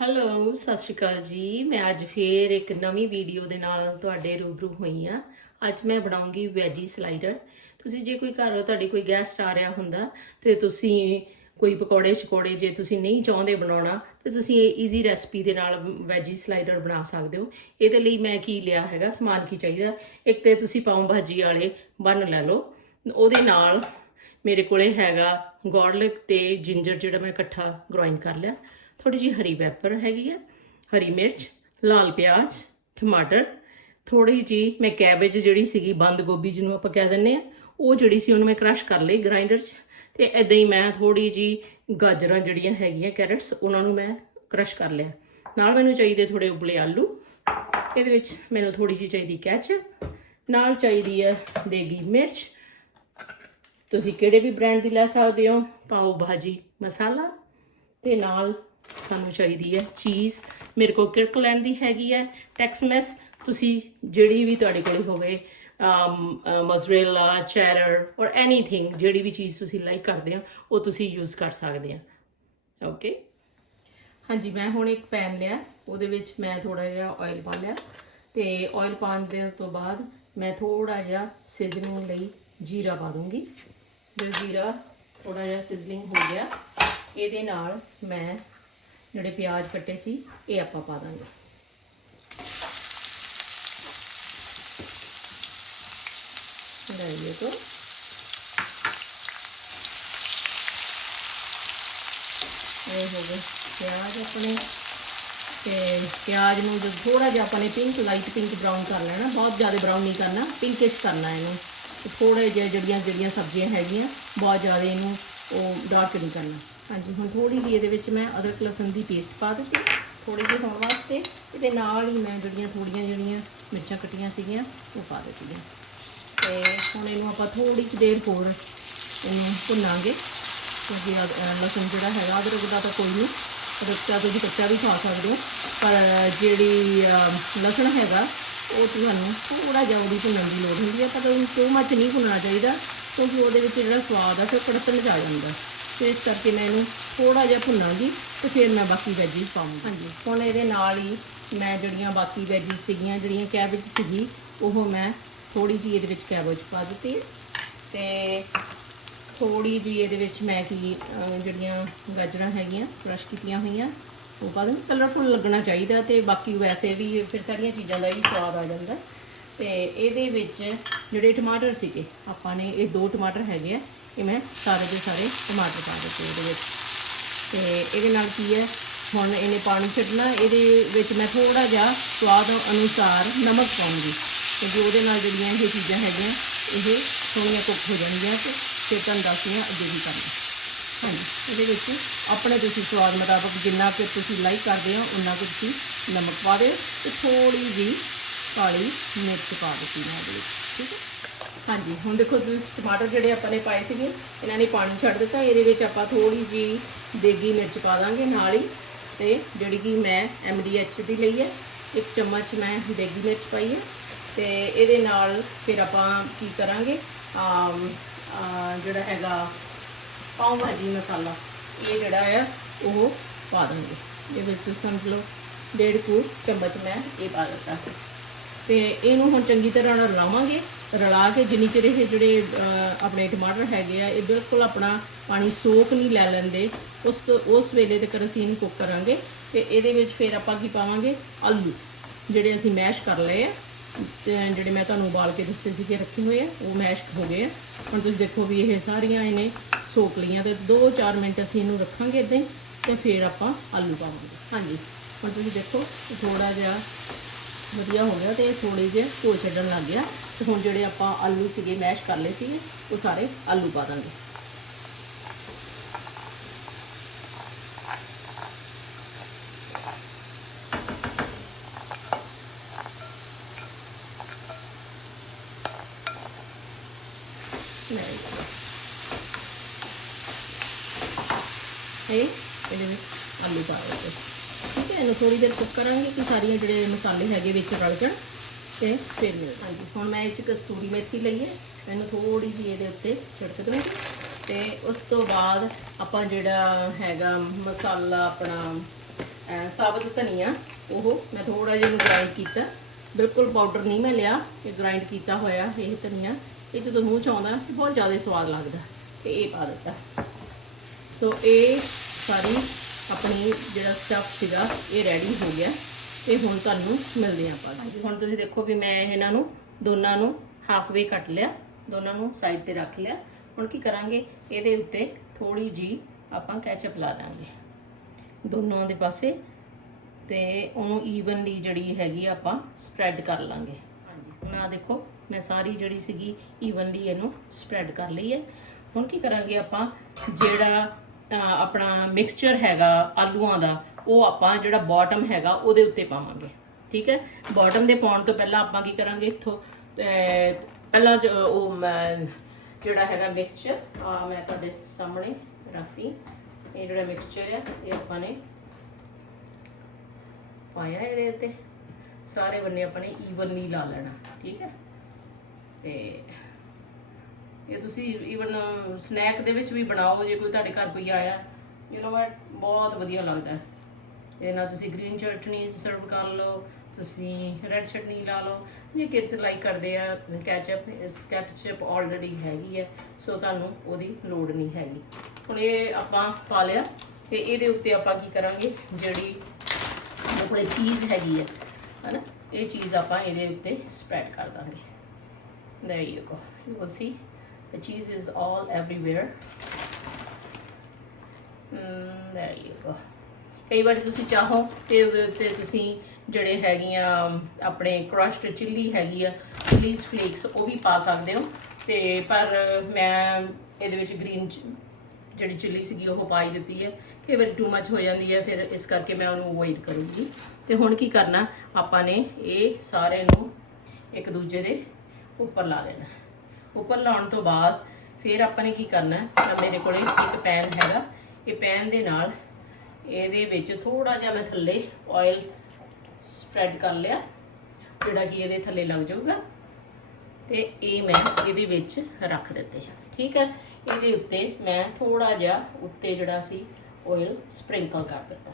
Hello ਸਤਿ ਸ਼੍ਰੀ ਅਕਾਲ ਜੀ। ਮੈਂ ਅੱਜ ਫੇਰ ਇੱਕ ਨਵੀਂ ਵੀਡੀਓ ਦੇ ਨਾਲ ਤੁਹਾਡੇ ਰੂਬਰੂ ਹੋਈ ਆ ਅੱਜ ਮੈਂ ਬਣਾਉਂਗੀ ਵੈਜੀ ਸਲਾਈਡਰ ਤੁਸੀਂ ਜੇ ਕੋਈ ਘਰ ਤੁਹਾਡੇ ਕੋਈ ਗੈਸਟ ਆ ਰਿਹਾ ਹੁੰਦਾ, ਤੇ ਤੁਸੀਂ ਕੋਈ ਪਕੌੜੇ ਸ਼ਕੌੜੇ ਜੇ ਤੁਸੀਂ ਨਹੀਂ ਚਾਹੁੰਦੇ ਬਣਾਉਣਾ, ਤੇ ਤੁਸੀਂ ਇਹ ਈਜ਼ੀ ਰੈਸਪੀ ਦੇ ਨਾਲ ਵੈਜੀ ਸਲਾਈਡਰ ਬਣਾ ਸਕਦੇ ਹੋ। ਇਹਦੇ ਲਈ ਮੈਂ ਕੀ ਲਿਆ ਹੈਗਾ, ਸਮਾਨ ਕੀ ਚਾਹੀਦਾ? ਇੱਕ ਤੇ ਤੁਸੀਂ ਪਾਉ ਭਾਜੀ ਵਾਲੇ ਬਨ ਲੈ ਲਓ। ਉਹਦੇ ਨਾਲ ਮੇਰੇ ਕੋਲੇ ਹੈਗਾ ਗਾਰਲਿਕ ਤੇ ਜਿੰਜਰ ਜਿਹੜਾ ਮੈਂ ਇਕੱਠਾ ਗ੍ਰਾਈਂਡ ਕਰ ਲਿਆ। ਥੋੜੀ ਜਿਹੀ ਹਰੀ ਪੈਪਰ ਹੈਗੀ ਆ, ਹਰੀ ਮਿਰਚ, ਲਾਲ ਪਿਆਜ਼, ਟਮਾਟਰ। ਥੋੜੀ ਜਿਹੀ ਮੈਂ ਕੈਬੇਜ ਜਿਹੜੀ ਸੀਗੀ, ਬੰਦ ਗੋਭੀ ਜਿਹਨੂੰ ਆਪਾਂ ਕਹਿ ਦਿੰਨੇ ਆ, ਉਹ ਜਿਹੜੀ ਸੀ ਉਹਨੂੰ ਮੈਂ ਕ੍ਰਸ਼ ਕਰ ਲਈ ਗ੍ਰਾਈਂਡਰ 'ਚ। ਤੇ ਐਦਾਂ ਹੀ ਮੈਂ ਥੋੜੀ ਜੀ ਗਾਜਰਾਂ ਜਿਹੜੀਆਂ ਹੈਗੀਆਂ, ਕੈਰਟਸ, ਉਹਨਾਂ ਨੂੰ ਮੈਂ ਕ੍ਰਸ਼ ਕਰ ਲਿਆ। ਨਾਲ ਮੈਨੂੰ ਚਾਹੀਦੇ ਥੋੜੇ ਉਬਲੇ ਆਲੂ। ਇਹਦੇ ਵਿੱਚ ਮੈਨੂੰ ਥੋੜੀ ਜਿਹੀ ਚਾਹੀਦੀ ਕੈਚਅਪ ਨਾਲ ਚਾਹੀਦੀ ਹੈ ਦੇਗੀ ਮਿਰਚ। ਤੁਸੀਂ ਕਿਹੜੇ ਵੀ ਬ੍ਰਾਂਡ ਦੀ ਲੈ ਸਕਦੇ ਹੋ? ਪਾਓ ਭਾਜੀ ਮਸਾਲਾ। ਤੇ ਨਾਲ ਸਾਨੂੰ ਚਾਹੀਦੀ ਹੈ। ਚੀਜ਼ ਮੇਰੇ ਕੋਲ ਕਿਰਕਲੈਂਡ ਦੀ ਹੈਗੀ ਹੈ। ਟੈਕਸਮੈਸ ਤੁਸੀਂ ਜਿਹੜੀ ਵੀ ਤੁਹਾਡੇ ਕੋਲ ਹੋਵੇ ਮੋਜ਼ਰੇਲਾ ਚੈਡਰ ਔਰ ਐਨੀਥਿੰਗ ਜਿਹੜੀ ਵੀ ਚੀਜ਼ ਤੁਸੀਂ ਲਾਈਕ ਕਰਦੇ ਹੋ ਉਹ ਤੁਸੀਂ ਯੂਜ਼ ਕਰ ਸਕਦੇ ਆ। ਓਕੇ ਹਾਂਜੀ, ਮੈਂ ਹੁਣ ਇੱਕ ਪੈਨ ਲਿਆ। ਉਹਦੇ ਵਿੱਚ ਮੈਂ ਥੋੜਾ ਜਿਹਾ ਆਇਲ ਪਾ ਲਿਆ। ਤੇ ਆਇਲ ਪਾਉਣ ਦੇ ਤੋਂ ਬਾਅਦ ਮੈਂ ਥੋੜਾ ਜਿਹਾ ਸਿਜ਼ਲਿੰਗ ਲਈ ਜੀਰਾ ਪਾ ਦੂੰਗੀ। ਜਦੋਂ ਜੀਰਾ ਥੋੜਾ ਜਿਹਾ ਸਿਜ਼ਲਿੰਗ ਹੋ ਗਿਆ, ਇਹਦੇ ਨਾਲ ਮੈਂ ਜਿਹੜੇ ਪਿਆਜ਼ ਕੱਟੇ ਸੀ, ਇਹ ਆਪਾਂ ਪਾ ਦਾਂਗੇ। ਲੈ ਇਹ ਤੋਂ। ਇਹ ਹੋ ਗਏ ਪਿਆਜ਼ ਆਪਣੇ। ਤੇ ਪਿਆਜ਼ ਨੂੰ ਜਦ ਥੋੜਾ ਜਿਹਾ ਆਪਾਂ ਨੇ ਪਿੰਕ ਲਾਈਟ ਪਿੰਕ ਬ੍ਰਾਊਨ ਕਰ ਲੈਣਾ, ਬਹੁਤ ਜ਼ਿਆਦਾ ਬ੍ਰਾਊਨ ਨਹੀਂ ਕਰਨਾ ਪਿੰਕਿਸ਼ ਕਰਨਾ ਇਹਨੂੰ। ਥੋੜੇ ਜਿਹਾ ਜਿਹੜੀਆਂ ਜਿਹੜੀਆਂ ਸਬਜ਼ੀਆਂ ਹੈਗੀਆਂ, ਬਹੁਤ ਜ਼ਿਆਦਾ ਇਹਨੂੰ ਉਹ ਡਾਰਕ ਨਹੀਂ ਕਰਨਾ। ਹਾਂਜੀ, ਹੁਣ ਥੋੜੀ ਜਿਹੀ ਇਹਦੇ ਵਿੱਚ ਮੈਂ ਅਦਰਕ ਲਸਣ ਦੀ ਪੇਸਟ ਪਾ ਦਿੱਤੀ। ਥੋੜੀ ਜਿਹੀ ਹੋਣ ਵਾਸਤੇ ਇਹਦੇ ਨਾਲ ਹੀ ਮੈਂ ਜਿਹੜੀਆਂ ਥੋੜੀਆਂ ਜਿਹੜੀਆਂ ਮਿਰਚਾਂ ਕੱਟੀਆਂ ਸੀਗੀਆਂ, ਉਹ ਪਾ ਦਿੱਤੀਆਂ। ਤੇ ਹੁਣ ਇਹਨੂੰ ਆਪਾਂ ਥੋੜੀ ਜਿਹੀ ਦੇਰ ਹੋਰ ਇਹਨੂੰ ਭੁੰਨਾਂਗੇ। ਕਿਉਂਕਿ ਅਦ- ਲਸਣ ਜਿਹੜਾ ਹੈਗਾ, ਅਦਰਕ ਦਾ ਤਾਂ ਕੋਈ ਨਹੀਂ। ਕੱਚਾ ਤੁਸੀਂ ਕੱਚਾ ਵੀ ਖਾ ਸਕਦੇ ਹੋ। ਪਰ ਜਿਹੜੀ ਲਸਣ ਹੈਗਾ, ਉਹ ਤੁਹਾਨੂੰ ਥੋੜਾ ਜਿਹਾ ਉਹਦੀ ਭੁੰਨਣ ਦੀ ਲੋੜ ਹੁੰਦੀ ਹੈ। ਪਰ ਉਹਨੂੰ ਟੂ ਮੱਚ ਨਹੀਂ ਭੁੰਨਣਾ ਚਾਹੀਦਾ, ਕਿਉਂਕਿ ਉਹਦੇ ਵਿੱਚ ਜਿਹੜਾ ਸਵਾਦ ਆ, ਫਿਰ ਕੜਤਣ ਚ ਆ ਜਾਂਦਾ। ਤੇ ਇਸ ਕਰਕੇ ਮੈਂ ਇਹਨੂੰ ਥੋੜਾ ਜਿਹਾ ਭੁੰਨਾਂਗੀ ਤੇ ਫਿਰ ਮੈਂ ਬਾਕੀ ਵੈਜੀਸ ਪਾਵਾਂਗੀ ਹਾਂਜੀ। ਹੁਣ ਇਹਦੇ ਨਾਲ ਹੀ ਮੈਂ ਜਿਹੜੀਆਂ ਬਾਕੀ ਵੈਜੀਸ ਸੀਗੀਆਂ ਜਿਹੜੀਆਂ ਕੈਬੇਜ ਸੀਗੀ ਉਹ ਮੈਂ ਥੋੜੀ ਜਿਹੀ ਇਹਦੇ ਵਿੱਚ ਕੈਬੇਜ ਪਾ ਦਿੱਤੀ ਤੇ ਥੋੜੀ ਜਿਹੀ ਇਹਦੇ ਵਿੱਚ ਮੈਂ ਕੀ ਜਿਹੜੀਆਂ ਗਾਜਰਾਂ ਹੈਗੀਆਂ ਕ੍ਰਸ਼ ਕੀਤੀਆਂ ਹੋਈਆਂ ਉਹ ਪਾ ਦਿੰਦੀ। ਕਲਰਫੁਲ ਲੱਗਣਾ ਚਾਹੀਦਾ ਤੇ ਬਾਕੀ ਵੈਸੇ ਵੀ ਫਿਰ ਸਾਰੀਆਂ ਚੀਜ਼ਾਂ ਦਾ ਹੀ ਸਵਾਦ ਆ ਜਾਂਦਾ। ਤੇ ਇਹਦੇ ਵਿੱਚ ਜਿਹੜੇ ਟਮਾਟਰ ਸੀਗੇ ਆਪਾਂ ਨੇ ਇਹ ਦੋ ਟਮਾਟਰ ਹੈਗੇ ਆ ਇਹ ਮੈਂ ਸਾਰੇ ਦੇ ਸਾਰੇ ਟਮਾਟਰ ਪਾ ਦਿੱਤੇ ਇਹਦੇ ਵਿੱਚ। ਤੇ ਇਹਦੇ ਨਾਲ ਕੀ ਹੈ? ਹੁਣ ਇਹਨੇ ਪਾਣੀ ਛੱਡਣਾ, ਇਹਦੇ ਵਿੱਚ ਮੈਂ ਥੋੜਾ ਜਿਹਾ ਸਵਾਦ ਅਨੁਸਾਰ ਨਮਕ ਪਾਉਂਗੀ। ਕਿਉਂਕਿ ਉਹਦੇ ਨਾਲ ਜਿਹੜੀਆਂ ਇਹ ਚੀਜ਼ਾਂ ਹੈਗੀਆਂ, ਇਹ ਸੋਹਣੀਆਂ ਕੁੱਕ ਹੋ ਜਾਣਗੀਆਂ ਤੇ ਫਿਰ ਤੁਹਾਨੂੰ ਦੱਸਦੀਆਂ ਅੱਗੇ ਵੀ ਕਰਨਾ। ਹਾਂਜੀ, ਇਹਦੇ ਵਿੱਚ ਆਪਣੇ ਤੁਸੀਂ ਸਵਾਦ ਮੁਤਾਬਕ ਜਿੰਨਾ ਕਿ ਤੁਸੀਂ ਲਾਈਕ ਕਰਦੇ ਹੋ ਉਨਾ ਕੁ ਤੁਸੀਂ ਨਮਕ ਪਾ ਦਿਓ ਤੇ ਥੋੜੀ ਜਿਹੀ ਕਾਲੀ ਮਿਰਚ ਪਾ ਦਿੱਤੀ ਮੈਂ ਇਹਦੇ ਵਿੱਚ, ਠੀਕ ਹੈ? ਹਾਂਜੀ, ਹੁਣ ਦੇਖੋ ਤੁਸੀਂ ਟਮਾਟਰ ਜਿਹੜੇ ਆਪਾਂ ਨੇ ਪਾਏ ਸੀਗੇ, ਇਹਨਾਂ ਨੇ ਪਾਣੀ ਛੱਡ ਦਿੱਤਾ, ਇਹਦੇ ਵਿੱਚ ਆਪਾਂ ਥੋੜੀ ਜਿਹੀ ਦੇਗੀ ਮਿਰਚ ਪਾ ਦਾਂਗੇ ਨਾਲ ਹੀ, ਤੇ ਜਿਹੜੀ ਕਿ ਮੈਂ ਐਮਡੀਐਚ ਦੀ ਲਈ ਹੈ, ਇੱਕ ਚਮਚ ਮੈਂ ਦੇਗੀ ਮਿਰਚ ਪਾਈ ਹੈ, ਤੇ ਇਹਦੇ ਨਾਲ ਫਿਰ ਆਪਾਂ ਕੀ ਕਰਾਂਗੇ ਜਿਹੜਾ ਹੈਗਾ ਪਾਉ ਭਾਜੀ ਮਸਾਲਾ, ਇਹ ਜਿਹੜਾ ਹੈ ਉਹ ਪਾ ਦਾਂਗੇ। ਇਹ ਵਿੱਚ ਸਮਝ ਲਓ, ਡੇਢ ਕੁ ਚਮਚ ਮੈਂ ਇਹ ਪਾ ਦਿੱਤਾ। ਤੇ ਇਹਨੂੰ ਹੁਣ ਚੰਗੀ ਤਰ੍ਹਾਂ ਨਾਲ ਰਲਾਵਾਂਗੇ ਰਲਾ ਕੇ ਜਿੰਨੀ ਚਿਰ ਇਹ ਜਿਹੜੇ ਆਪਣੇ ਟਮਾਟਰ ਹੈਗੇ ਆ ਇਹ ਬਿਲਕੁਲ ਆਪਣਾ ਪਾਣੀ ਸੋਕ ਨਹੀਂ ਲੈ ਲੈਂਦੇ। ਉਸ ਤੋਂ ਉਸ ਵੇਲੇ ਤੱਕ ਅਸੀਂ ਇਹਨੂੰ ਕੁੱਕ ਕਰਾਂਗੇ ਤੇ ਇਹਦੇ ਵਿੱਚ ਫਿਰ ਆਪਾਂ ਕੀ ਪਾਵਾਂਗੇ? ਆਲੂ ਜਿਹੜੇ ਅਸੀਂ ਮੈਸ਼ ਕਰ ਲਏ ਆ। ਤੇ ਜਿਹੜੇ ਮੈਂ ਤੁਹਾਨੂੰ ਉਬਾਲ ਕੇ ਦੱਸੇ ਸੀਗੇ ਰੱਖੇ ਹੋਏ ਆ ਉਹ ਮੈਸ਼ ਹੋ ਗਏ ਆ। ਹੁਣ ਤੁਸੀਂ ਦੇਖੋ ਵੀ ਇਹ ਸਾਰੀਆਂ ਇਹਨੇ ਸੋਕ ਲਈਆਂ ਤੇ 2-4 ਮਿੰਟ ਅਸੀਂ ਇਹਨੂੰ ਰੱਖਾਂਗੇ ਇਦਾਂ ਹੀ ਤੇ ਫਿਰ ਆਪਾਂ ਆਲੂ ਪਾਵਾਂਗੇ। ਹਾਂਜੀ। ਹੁਣ ਤੁਸੀਂ ਦੇਖੋ ਥੋੜਾ ਜਿਹਾ ਵਧੀਆ ਹੋ ਗਿਆ ਤੇ ਥੋੜੇ ਜਿਹੇ ਧੋ ਛੱਡਣ ਲੱਗ ਗਿਆ। ਤੇ ਹੁਣ ਜਿਹੜੇ ਆਪਾਂ ਆਲੂ ਸੀਗੇ, ਮੈਸ਼ ਕਰ ਲਏ ਸੀਗੇ, ਉਹ ਸਾਰੇ ਆਲੂ ਪਾ ਦਾਂਗੇ। ਨਹੀਂ ਇਹ ਇਹਦੇ ਵਿੱਚ ਆਲੂ ਪਾ ਦਿੱਤੇ ਠੀਕ ਹੈ ਇਹਨੂੰ ਥੋੜੀ ਦੇਰ ਕੁੱਕ ਕਰਾਂਗੇ ਕਿ ਸਾਰੀਆਂ ਜਿਹੜੇ ਮਸਾਲੇ ਹੈਗੇ ਵਿੱਚ ਰਲ ਜਾਣ ਤੇ ਫਿਰ ਮਿਲ ਹਾਂਜੀ, ਹੁਣ ਮੈਂ ਇਹ ਚ ਕਸਤੂਰੀ ਮੇਥੀ ਲਈ ਹੈ। ਇਹਨੂੰ ਥੋੜੀ ਜਿਹੀ ਇਹਦੇ ਉੱਤੇ ਛਿੜਕ ਦਵਾਂਗੀ ਤੇ ਉਸ ਤੋਂ ਬਾਅਦ ਆਪਾਂ ਜਿਹੜਾ ਹੈਗਾ ਮਸਾਲਾ ਆਪਣਾ ਸਾਬਤ ਧਨੀਆ, ਉਹ ਮੈਂ ਥੋੜਾ ਜਿਹਾ ਨੂੰ ਗ੍ਰਾਈਂਡ ਕੀਤਾ। ਬਿਲਕੁਲ ਪਾਊਡਰ ਨਹੀਂ ਮੈਂ ਲਿਆ, ਇਹ ਗ੍ਰਾਈਂਡ ਕੀਤਾ ਹੋਇਆ ਇਹ ਧਨੀਆ। ਇਹ ਜਦੋਂ ਮੂੰਹ ਚ ਆਉਂਦਾ, ਬਹੁਤ ਜ਼ਿਆਦਾ ਸਵਾਦ ਲੱਗਦਾ ਤੇ ਇਹ ਪਾ ਦਿੱਤਾ। ਸੋ ਇਹ ਸਾਰੀ ਆਪਣੀ ਜਿਹੜਾ ਸਟਫ ਸੀਗਾ ਇਹ ਰੈਡੀ ਹੋ ਗਿਆ। ਤੇ ਹੁਣ ਤੁਹਾਨੂੰ ਮਿਲਦੇ ਆਪਾਂ ਹੁਣ ਤੁਸੀਂ ਦੇਖੋ ਵੀ ਮੈਂ ਇਹਨਾਂ ਨੂੰ ਦੋਨਾਂ ਨੂੰ ਹਾਫ ਵੇ ਕੱਟ ਲਿਆ ਦੋਨਾਂ ਨੂੰ ਸਾਈਡ ਤੇ ਰੱਖ ਲਿਆ। ਹੁਣ ਕੀ ਕਰਾਂਗੇ? ਇਹਦੇ ਉੱਤੇ ਥੋੜੀ ਜੀ ਆਪਾਂ ਕੈਚਅਪ ਲਾ ਦਾਂਗੇ। ਦੋਨੋਂ ਦੇ ਪਾਸੇ ਤੇ ਉਹਨੂੰ ਈਵਨਲੀ ਜਿਹੜੀ ਹੈਗੀ ਆਪਾਂ ਸਪਰੈਡ ਕਰ ਲਾਂਗੇ। ਹਾਂਜੀ। ਹੁਣ ਆ ਦੇਖੋ ਮੈਂ ਸਾਰੀ ਜਿਹੜੀ ਸੀਗੀ ਈਵਨਲੀ ਇਹਨੂੰ ਸਪਰੈਡ ਕਰ ਲਈ ਹੈ। ਹੁਣ ਕੀ ਕਰਾਂਗੇ ਆਪਾਂ? ਜਿਹੜਾ ਆਪਣਾ ਮਿਕਸਚਰ ਹੈਗਾ ਆਲੂਆਂ ਦਾ, ਉਹ ਆਪਾਂ ਜਿਹੜਾ ਬਾਟਮ ਹੈਗਾ ਉਹਦੇ ਉੱਤੇ ਪਾਵਾਂਗੇ। ਠੀਕ ਹੈ? ਬਾਟਮ ਦੇ ਪਾਉਣ ਤੋਂ ਪਹਿਲਾਂ ਆਪਾਂ ਕੀ ਕਰਾਂਗੇ ਇੱਥੋਂ ਪਹਿਲਾਂ ਜ- ਉਹ ਮੈਂ, ਜਿਹੜਾ ਹੈਗਾ ਮਿਕਸਚਰ ਆ ਮੈਂ ਤੁਹਾਡੇ ਸਾਹਮਣੇ ਰੱਖਤੀ। ਇਹ ਜਿਹੜਾ ਮਿਕਸਚਰ ਹੈ ਇਹ ਆਪਾਂ ਨੇ ਪਾਇਆ ਇਹਦੇ ਉੱਤੇ। ਸਾਰੇ ਬੰਨੇ ਆਪਾਂ ਆਪਣੇ ਈਵਨਲੀ ਲਾ ਲੈਣਾ। ਠੀਕ ਹੈ? ਤੇ ਇਹ ਤੁਸੀਂ ਈਵਨ ਸਨੈਕ ਦੇ ਵਿੱਚ ਵੀ ਬਣਾਓ, ਜੇ ਕੋਈ ਤੁਹਾਡੇ ਘਰ ਕੋਈ ਆਇਆ ਯੂ نو ਵਾਟ ਬਹੁਤ ਵਧੀਆ ਲੱਗਦਾ। ਹੈ ਇਹ ਨਾਲ ਤੁਸੀਂ ਗ੍ਰੀਨ ਚਟਨੀ ਸਰਵ ਕਰ ਲਓ, ਤੁਸੀਂ ਰੈੱਡ ਚਟਨੀ ਲਾ ਲਓ। ਜੇ ਕਿਡਸ ਲਾਈਕ ਕਰਦੇ ਆ ਕੈਚਅਪ ਸਕੈਚਅਪ ਆਲਰੇਡੀ ਹੈਗੀ ਹੈ ਸੋ ਤੁਹਾਨੂੰ ਉਹਦੀ ਲੋੜ ਨਹੀਂ ਹੈਗੀ। ਹੁਣ ਇਹ ਆਪਾਂ ਪਾ ਲਿਆ, ਤੇ ਇਹਦੇ ਉੱਤੇ ਆਪਾਂ ਕੀ ਕਰਾਂਗੇ, ਜਿਹੜੀ ਆਪਣੇ ਚੀਜ਼ ਹੈਗੀ ਹੈ, ਹਨਾ? ਇਹ ਚੀਜ਼ ਆਪਾਂ ਇਹਦੇ ਉੱਤੇ ਸਪਰੈਡ ਕਰ ਦਾਂਗੇ। There you go. You will see the cheese is all everywhere. Mm, there you go. ਕਈ ਵਾਰ ਤੁਸੀਂ ਚਾਹੋ ਤੇ ਉਹਦੇ ਉੱਤੇ ਤੁਸੀਂ ਜਿਹੜੇ ਹੈਗੀਆਂ ਆਪਣੇ ਕਰਸ਼ਡ ਚਿੱਲੀ ਹੈਗੀ ਆ ਚਿਲੀਜ਼ ਫਲੇਕਸ ਉਹ ਵੀ ਪਾ ਸਕਦੇ ਹੋ। ਤੇ ਪਰ ਮੈਂ ਇਹਦੇ ਵਿੱਚ ਗ੍ਰੀਨ ਜਿਹੜੀ ਚਿੱਲੀ ਸੀਗੀ ਉਹ ਪਾਈ ਦਿੱਤੀ ਹੈ। ਕਈ ਵਾਰ ਟੂ ਮੱਚ ਹੋ ਜਾਂਦੀ ਹੈ ਫਿਰ ਇਸ ਕਰਕੇ ਮੈਂ ਉਹਨੂੰ ਅਵੋਇਡ ਕਰੂੰਗੀ। ਤੇ ਹੁਣ ਕੀ ਕਰਨਾ ਆਪਾਂ ਨੇ ਇਹ ਸਾਰੇ ਨੂੰ ਇੱਕ ਦੂਜੇ ਦੇ ਉੱਪਰ ਲਾ ਦੇਣਾ। ਉੱਪਰ ਲਾਉਣ ਤੋਂ ਬਾਅਦ ਫਿਰ ਆਪਾਂ ਨੇ ਕੀ ਕਰਨਾ ਤਾਂ ਮੇਰੇ ਕੋਲੇ ਇੱਕ ਪੈਨ ਹੈਗਾ। ਇਹ ਪੈਨ ਦੇ ਨਾਲ ਇਹਦੇ ਵਿੱਚ ਥੋੜਾ ਜਿਹਾ ਮੈਂ ਥੱਲੇ ਆਇਲ ਸਪਰੈਡ ਕਰ ਲਿਆ, ਜਿਹੜਾ ਕਿ ਇਹਦੇ ਥੱਲੇ ਲੱਗ ਜਾਊਗਾ। ਤੇ ਇਹ ਮੈਂ ਇਹਦੇ ਵਿੱਚ ਰੱਖ ਦਿੱਤੇ ਠੀਕ ਹੈ? ਇਹਦੇ ਉੱਤੇ ਮੈਂ ਥੋੜਾ ਜਿਹਾ ਉੱਤੇ ਜਿਹੜਾ ਸੀ ਆਇਲ ਸਪ੍ਰਿੰਕਲ ਕਰ ਦਿੱਤਾ।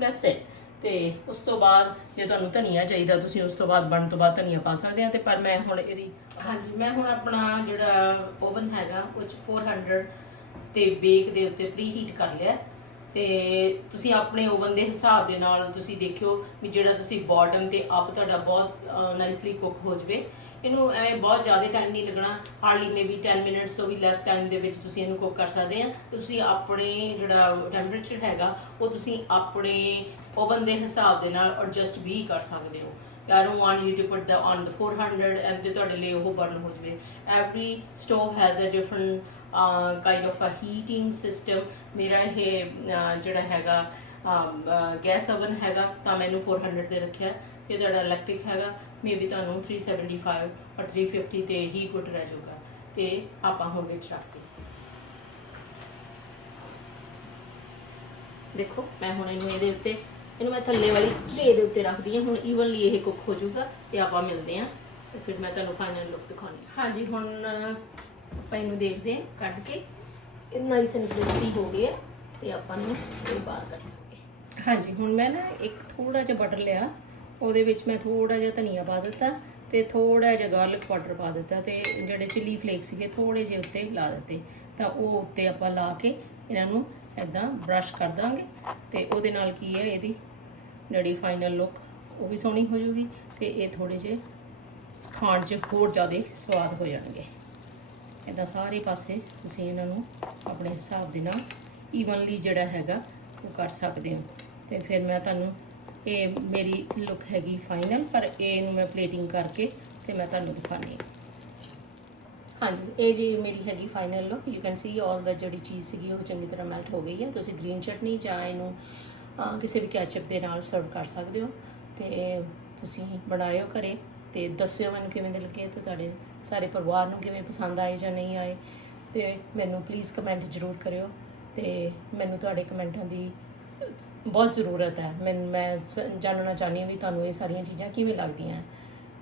ਦੈਟਸ ਇਟ ਤੇ ਉਸ ਤੋਂ ਬਾਅਦ ਜੇ ਤੁਹਾਨੂੰ ਧਨੀਆ ਚਾਹੀਦਾ, ਤੁਸੀਂ ਉਸ ਤੋਂ ਬਾਅਦ ਬਣਨ ਤੋਂ ਬਾਅਦ ਧਨੀਆ ਪਾ ਸਕਦੇ ਆ ਤੇ ਪਰ ਮੈਂ ਹੁਣ ਇਹਦੀ ਹਾਂਜੀ, ਮੈਂ ਹੁਣ ਆਪਣਾ ਜਿਹੜਾ ਓਵਨ ਹੈਗਾ, ਉਹ 'ਚ 400 ਤੇ ਬੇਕ ਦੇ ਉੱਤੇ ਪ੍ਰੀ ਹੀਟ ਕਰ ਲਿਆ। ਤੇ ਤੁਸੀਂ ਆਪਣੇ ਓਵਨ ਦੇ ਹਿਸਾਬ ਦੇ ਨਾਲ ਤੁਸੀਂ ਦੇਖਿਓ ਵੀ ਜਿਹੜਾ ਤੁਸੀਂ ਬਾਟਮ ਤੇ ਅਪ ਤੁਹਾਡਾ ਬਹੁਤ ਨਾਈਸਲੀ ਕੁੱਕ ਹੋ ਜਵੇ। ਇਹਨੂੰ ਐਵੇਂ ਬਹੁਤ ਜ਼ਿਆਦਾ ਟਾਈਮ ਨਹੀਂ ਲੱਗਣਾ। ਹਾਰਡਲੀ ਮੇਬੀ 10 ਮਿੰਟਸ ਤੋਂ ਵੀ ਲੈਸ ਟਾਈਮ ਦੇ ਵਿੱਚ ਤੁਸੀਂ ਇਹਨੂੰ ਕੁੱਕ ਕਰ ਸਕਦੇ ਆ। ਤੁਸੀਂ ਆਪਣੇ ਜਿਹੜਾ ਟੈਂਪਰੇਚਰ ਹੈਗਾ ਉਹ ਤੁਸੀਂ ਆਪਣੇ ਓਵਨ ਦੇ ਹਿਸਾਬ ਦੇ ਨਾਲ ਐਡਜਸਟ ਵੀ ਕਰ ਸਕਦੇ ਹੋ। I don't want you to put the on the 400 and ਤੇ ਤੁਹਾਡੇ ਲਈ ਉਹ ਬਰਨ ਹੋ ਜਵੇ। Every stove has a different uh, kind of a heating system. ਮੇਰਾ ਇਹ ਜਿਹੜਾ ਹੈਗਾ ਗੈਸ ਓਵਨ ਹੈਗਾ ਤਾਂ ਮੈਨੂੰ 400 ਤੇ ਰੱਖਿਆ। ਜੇ ਤੁਹਾਡਾ ਇਲੈਕਟ੍ਰਿਕ ਹੈਗਾ ਮੇਬੀ ਤੁਹਾਨੂੰ 375 ਔਰ 350 ਤੇ ਹੀ ਗੁੱਡ ਰਹਿ ਜਾਊਗਾ। ਤੇ ਆਪਾਂ ਹੁਣ ਵਿੱਚ ਰੱਖਦੇ ਦੇਖੋ, ਮੈਂ ਹੁਣ ਇਹਨੂੰ ਇਹਦੇ ਉੱਤੇ, ਇਹਨੂੰ ਮੈਂ ਥੱਲੇ ਵਾਲੀ ਟ੍ਰੇ ਦੇ ਉੱਤੇ ਰੱਖਦੀ ਹਾਂ। ਹੁਣ ਈਵਨਲੀ ਇਹ ਕੁੱਕ ਹੋ ਜਾਊਗਾ ਤੇ ਆਪਾਂ ਮਿਲਦੇ ਹਾਂ। ਤੇ ਫਿਰ ਮੈਂ ਤੁਹਾਨੂੰ ਫਾਈਨਲ ਲੁੱਕ ਦਿਖਾਉਣੀ ਹਾਂਜੀ, ਹੁਣ ਆਪਾਂ ਇਹਨੂੰ ਦੇਖਦੇ ਹਾਂ ਕੱਢ ਕੇ। ਇੰਨਾ ਹੀ ਐਂਡ ਹੋ ਗਈ ਹੈ ਤੇ ਆਪਾਂ ਨੂੰ ਇਹ ਬਾਹਰ ਕੱਢਾਂਗੇ ਹਾਂਜੀ, ਹੁਣ ਮੈਂ ਨਾ ਇੱਕ ਥੋੜਾ ਜਿਹਾ ਬਟਰ ਲਿਆ। ਉਹਦੇ ਵਿੱਚ ਮੈਂ ਥੋੜਾ ਜਿਹਾ ਧਨੀਆ ਪਾ ਦਿੱਤਾ ਤੇ ਥੋੜਾ ਜਿਹਾ ਗਾਰਲਿਕ ਪਾਊਡਰ ਪਾ ਦਿੱਤਾ ਤੇ ਜਿਹੜੇ ਚਿੱਲੀ ਫਲੇਕਸ ਸੀਗੇ ਥੋੜੇ ਜਿਹੇ ਉੱਤੇ ਲਾ ਦਿੱਤੇ। ਤਾਂ ਉਹ ਉੱਤੇ ਆਪਾਂ ਲਾ ਕੇ ਇਹਨਾਂ ਨੂੰ ਐਦਾਂ ਬ੍ਰਸ਼ ਕਰ ਦਾਂਗੇ ਤੇ ਉਹਦੇ ਨਾਲ ਕੀ ਹੈ ਇਹਦੀ ਜਿਹੜੀ ਫਾਈਨਲ ਲੁੱਕ ਉਹ ਵੀ ਸੋਹਣੀ ਹੋ ਜਾਊਗੀ ਤੇ ਇਹ ਥੋੜੇ ਜਿਹੇ ਖਾਣ 'ਚ ਹੋਰ ਜ਼ਿਆਦਾ ਸਵਾਦ ਹੋ ਜਾਣਗੇ। ਇਦਾਂ ਸਾਰੇ ਪਾਸੇ ਤੁਸੀਂ ਇਹਨਾਂ ਨੂੰ ਆਪਣੇ ਹਿਸਾਬ ਦੇ ਨਾਲ ਈਵਨਲੀ ਜਿਹੜਾ ਹੈਗਾ ਉਹ ਕਰ ਸਕਦੇ ਹੋ। ਤੇ ਫਿਰ ਮੈਂ ਤੁਹਾਨੂੰ ਇਹ ਮੇਰੀ ਲੁੱਕ ਹੈਗੀ ਫਾਈਨਲ ਪਰ ਇਹਨੂੰ ਮੈਂ ਪਲੇਟਿੰਗ ਕਰਕੇ ਤੇ ਮੈਂ ਤੁਹਾਨੂੰ ਦਿਖਾਣੀ ਹਾਂਜੀ, ਇਹ ਜੀ ਮੇਰੀ ਹੈਗੀ final look you can see all ਦਾ ਜਿਹੜੀ ਚੀਜ਼ ਸੀਗੀ ਉਹ ਚੰਗੀ ਤਰ੍ਹਾਂ ਮੈਲਟ ਹੋ ਗਈ ਹੈ। ਤੁਸੀਂ ਗ੍ਰੀਨ ਚਟਨੀ ਜਾਂ ਇਹਨੂੰ ਕਿਸੇ ਵੀ ਕੈਚਅਪ ਦੇ ਨਾਲ ਸਰਵ ਕਰ ਸਕਦੇ ਹੋ। ਤੇ ਤੁਸੀਂ ਬਣਾਇਓ ਘਰੇ ਤੇ ਦੱਸਿਓ ਮੈਨੂੰ ਕਿਵੇਂ ਦੇ ਲੱਗੇ ਤੇ ਤੁਹਾਡੇ ਸਾਰੇ ਪਰਿਵਾਰ ਨੂੰ ਕਿਵੇਂ ਪਸੰਦ ਆਏ ਜਾਂ ਨਹੀਂ ਆਏ। ਤੇ ਮੈਨੂੰ ਪਲੀਜ਼ ਕਮੈਂਟ ਜ਼ਰੂਰ ਕਰਿਓ ਤੇ ਮੈਨੂੰ ਤੁਹਾਡੇ ਕਮੈਂਟਾਂ ਦੀ ਬਹੁਤ ਜ਼ਰੂਰਤ ਹੈ। ਮੈਂ ਮੈਂ ਸ- ਜਾਣਨਾ ਚਾਹੁੰਦੀ ਹਾਂ ਵੀ ਤੁਹਾਨੂੰ ਇਹ ਸਾਰੀਆਂ ਚੀਜ਼ਾਂ ਕਿਵੇਂ ਲੱਗਦੀਆਂ।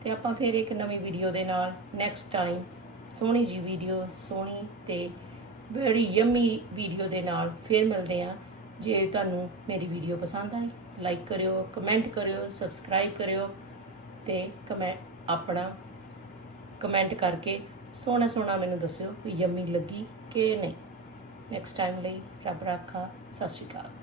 ਤੇ ਆਪਾਂ ਫਿਰ ਇੱਕ ਨਵੀਂ ਵੀਡੀਓ ਦੇ ਨਾਲ ਨੈਕਸਟ ਟਾਈਮ ਸੋਹਣੀ ਜੀ ਵੀਡੀਓ ਸੋਹਣੀ ਤੇ ਵੈਰੀ ਯਮੀ ਵੀਡੀਓ ਦੇ ਨਾਲ ਫਿਰ ਮਿਲਦੇ ਹਾਂ। ਜੇ ਤੁਹਾਨੂੰ ਮੇਰੀ ਵੀਡੀਓ ਪਸੰਦ ਆਈ ਲਾਈਕ ਕਰਿਓ ਕਮੈਂਟ ਕਰਿਓ ਸਬਸਕ੍ਰਾਈਬ ਕਰਿਓ ਤੇ ਕਮੈਂਟ ਆਪਣਾ ਕਮੈਂਟ ਕਰਕੇ ਸੋਹਣਾ ਸੋਹਣਾ ਮੈਨੂੰ ਦੱਸਿਓ ਵੀ ਯਮੀ ਲੱਗੀ ਕਿ ਨਹੀਂ। ਨੈਕਸਟ ਟਾਈਮ ਲਈ ਰੱਬ ਰੱਖਾ, ਸਤਿ ਸ਼੍ਰੀ ਅਕਾਲ।